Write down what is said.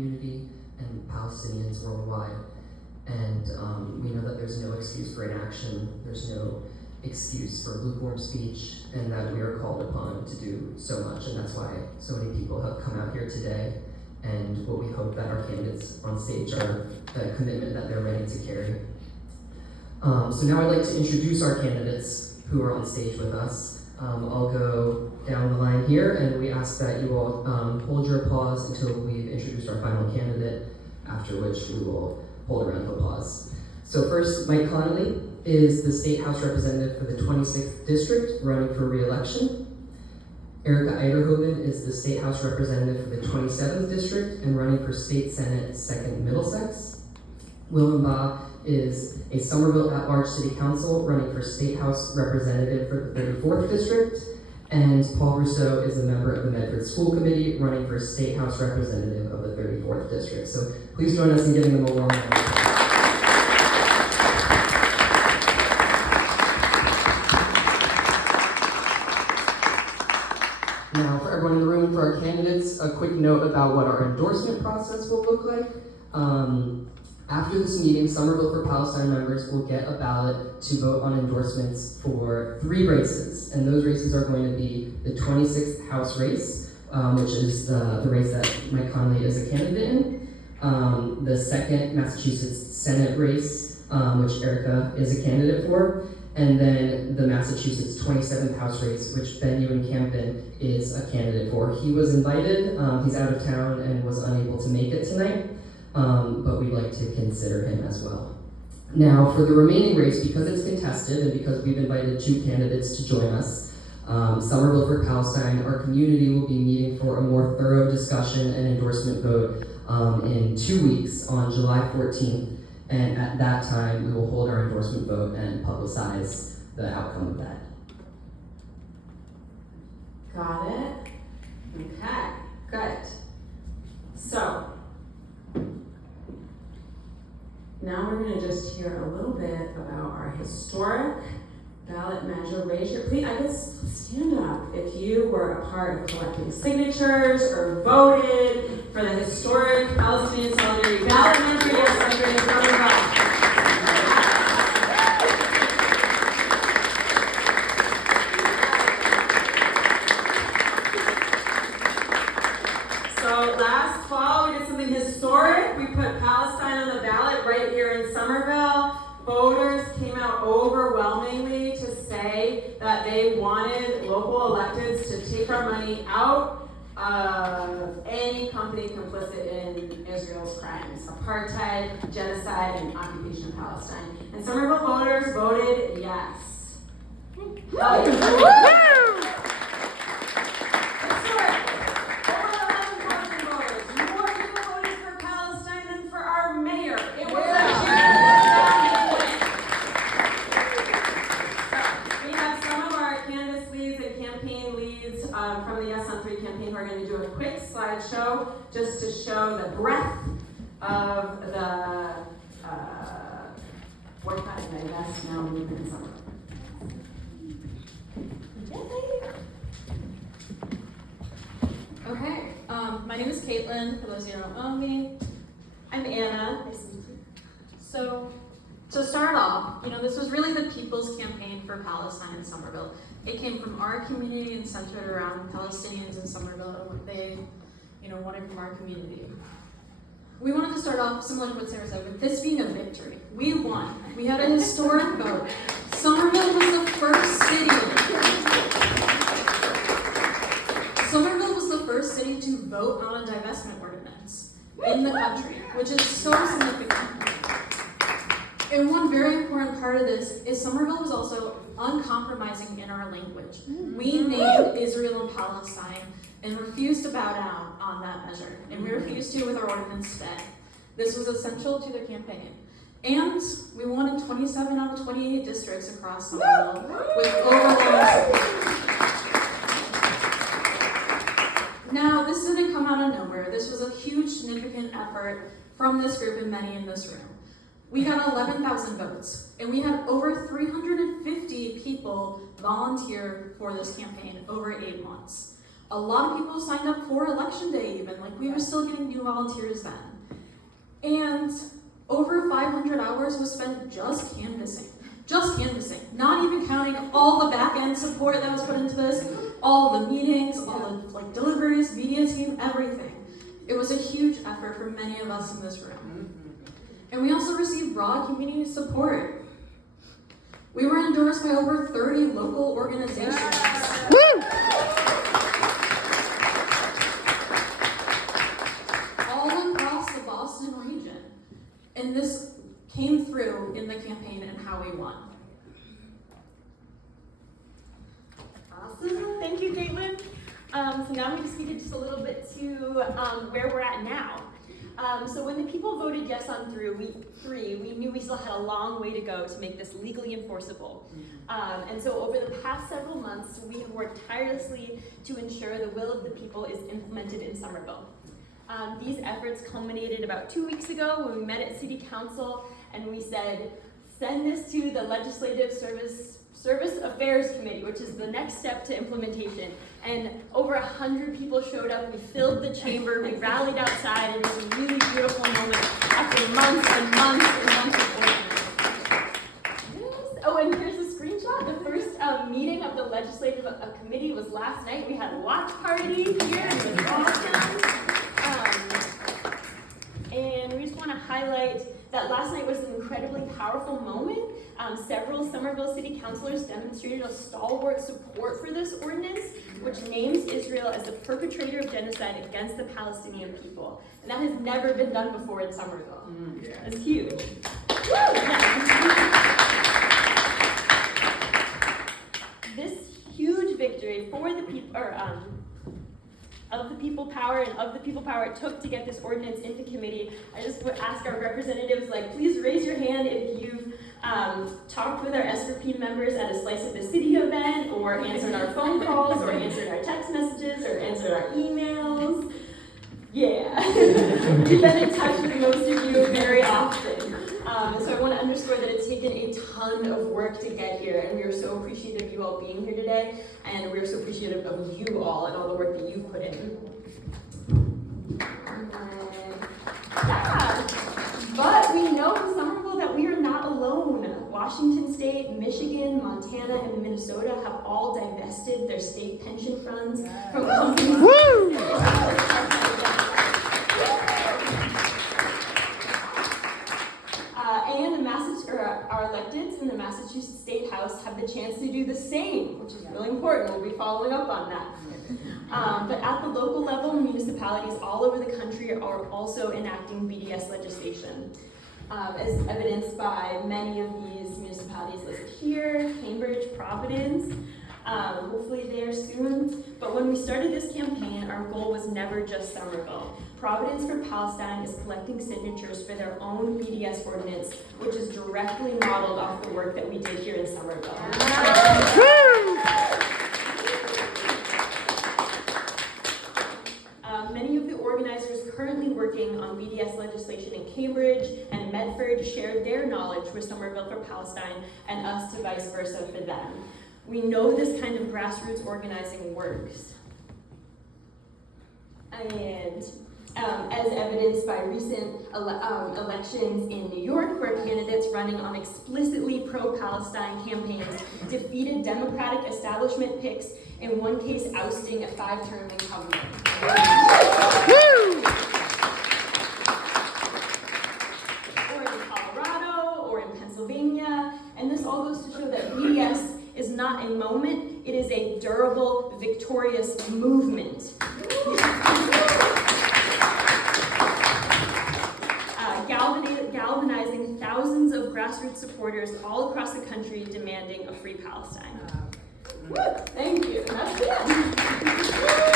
community and Palestinians worldwide. And we know that there's no excuse for inaction, there's no excuse for lukewarm speech, and that we are called upon to do so much, and that's why so many people have come out here today, and what we hope that our candidates on stage are the commitment that they're ready to carry. So now I'd like to introduce our candidates who are on stage with us. I'll go down the line here, and we ask that you all hold your applause until we've introduced our final candidate, after which we will hold a round of applause. So first, Mike Connolly is the State House Representative for the 26th District, running for re-election. Erica Eiderhoven is the State House Representative for the 27th District and running for State Senate 2nd Middlesex. Willem Baugh is a Somerville at-large City Council running for State House Representative for the 34th District. And Paul Rousseau is a member of the Medford School Committee running for State House Representative of the 34th District. So please join us in giving them a warm welcome. Now, for everyone in the room and for our candidates, a quick note about what our endorsement process will look like. After this meeting, Somerville for Palestine members will get a ballot to vote on endorsements for 3 races, and those races are going to be the 26th House race, which is the race that Mike Connolly is a candidate in, the 2nd Massachusetts Senate race, which Erica is a candidate for, and then the Massachusetts 27th House race, which Ben Ewan Campen is a candidate for. He was invited, he's out of town and was unable to make it tonight, but we'd like to consider him as well. Now, for the remaining race, because it's contested and because we've invited 2 candidates to join us, Somerville for Palestine, our community will be meeting for a more thorough discussion and endorsement vote in 2 weeks on July 14th. And at that time, we will hold our endorsement vote and publicize the outcome of that. Got it? Okay, good. So, now we're going to just hear a little bit about our historic ballot measure. Raise your, please, I guess, stand up if you were a part of collecting signatures or voted for the historic Palestinian Solidarity ballot measure. Yes, I'm going to throw it up. So last fall we did something historic. We put Palestine on the ballot right here in Somerville. Voters came out overwhelmingly to say that they wanted local electeds to take our money out of any company complicit in Israel's crimes, apartheid, genocide, and occupation of Palestine. And Somerville voters voted yes. From the S4P campaign, we're going to do a quick slideshow just to show the breadth of the boycott and divest now movement in summer. Okay, my name is Caitlin, for those of you who don't know me. I'm Anna. Nice to meet you. So, to start off, this was really the People's Campaign for Palestine in Somerville. It came from our community and centered around Palestinians in Somerville and what they, wanted from our community. We wanted to start off, similar to what Sarah said, with this being a victory. We won. We had a historic vote. Somerville was the first city. Somerville was the first city to vote on a divestment ordinance in the country, which is so significant. And one very important part of this is Somerville was also uncompromising in our language. We named Israel and Palestine and refused to bow down on that measure. And we refused to with our ordinance today. This was essential to the campaign. And we won in 27 out of 28 districts across Somerville with overwhelming support. Now, this didn't come out of nowhere. This was a huge, significant effort from this group and many in this room. We got 11,000 votes, and we had over 350 people volunteer for this campaign over 8 months. A lot of people signed up for election day even, like we were still getting new volunteers then. And over 500 hours was spent just canvassing, not even counting all the back-end support that was put into this, all the meetings, all the like deliveries, media team, everything. It was a huge effort for many of us in this room. And we also received broad community support. We were endorsed by over 30 local organizations. Woo! All across the Boston region. And this came through in the campaign and how we won. Awesome, thank you, Caitlin. So now I'm going to speak just a little bit to where we're at now. So when the people voted yes on we knew we still had a long way to go to make this legally enforceable. And so over the past several months, we have worked tirelessly to ensure the will of the people is implemented in Somerville. These efforts culminated about 2 weeks ago when we met at City Council and we said, send this to the Legislative Service Affairs Committee, which is the next step to implementation. And over 100 people showed up. We filled the chamber. We rallied outside. It was a really beautiful moment after months and months and months of organizing. Yes. Oh, and here's a screenshot. The first meeting of the Legislative Committee was last night. We had a watch party here. It was awesome. And we just want to highlight that last night was an incredibly powerful moment. Several Somerville City Councilors demonstrated a stalwart support for this ordinance, which names Israel as the perpetrator of genocide against the Palestinian people. And that has never been done before in Somerville. It's huge. This huge victory for the people, of the people power and of the people power it took to get this ordinance into committee. I just would ask our representatives, please raise your hand if you've talked with our S4P members at a Slice of the City event, or answered our phone calls, or answered our text messages, or answered our emails. Yeah, we've been in touch with most of you very often. So I want to underscore that it's taken a ton of work to get here, and we are so appreciative of you all being here today, and we are so appreciative of you all and all the work that you've put in. Yeah, but we know in Somerville that we are not alone. Washington State, Michigan, Montana, and Minnesota have all divested their state pension funds from companies. Our electeds in the Massachusetts State House have the chance to do the same, which is really important. We'll be following up on that. But at the local level, municipalities all over the country are also enacting BDS legislation, as evidenced by many of these municipalities listed here: Cambridge, Providence. Hopefully there soon. But when we started this campaign, our goal was never just Somerville. Providence for Palestine is collecting signatures for their own BDS ordinance, which is directly modeled off the work that we did here in Somerville. Many of the organizers currently working on BDS legislation in Cambridge and Medford shared their knowledge with Somerville for Palestine and us to vice versa for them. We know this kind of grassroots organizing works. And as evidenced by recent elections in New York, where candidates running on explicitly pro-Palestine campaigns defeated Democratic establishment picks, in one case ousting a 5-term incumbent. Or in Colorado, or in Pennsylvania, and this all goes to show that BDS is not a moment, it is a durable, victorious movement. Galvanizing thousands of grassroots supporters all across the country demanding a free Palestine. Thank you. That's it.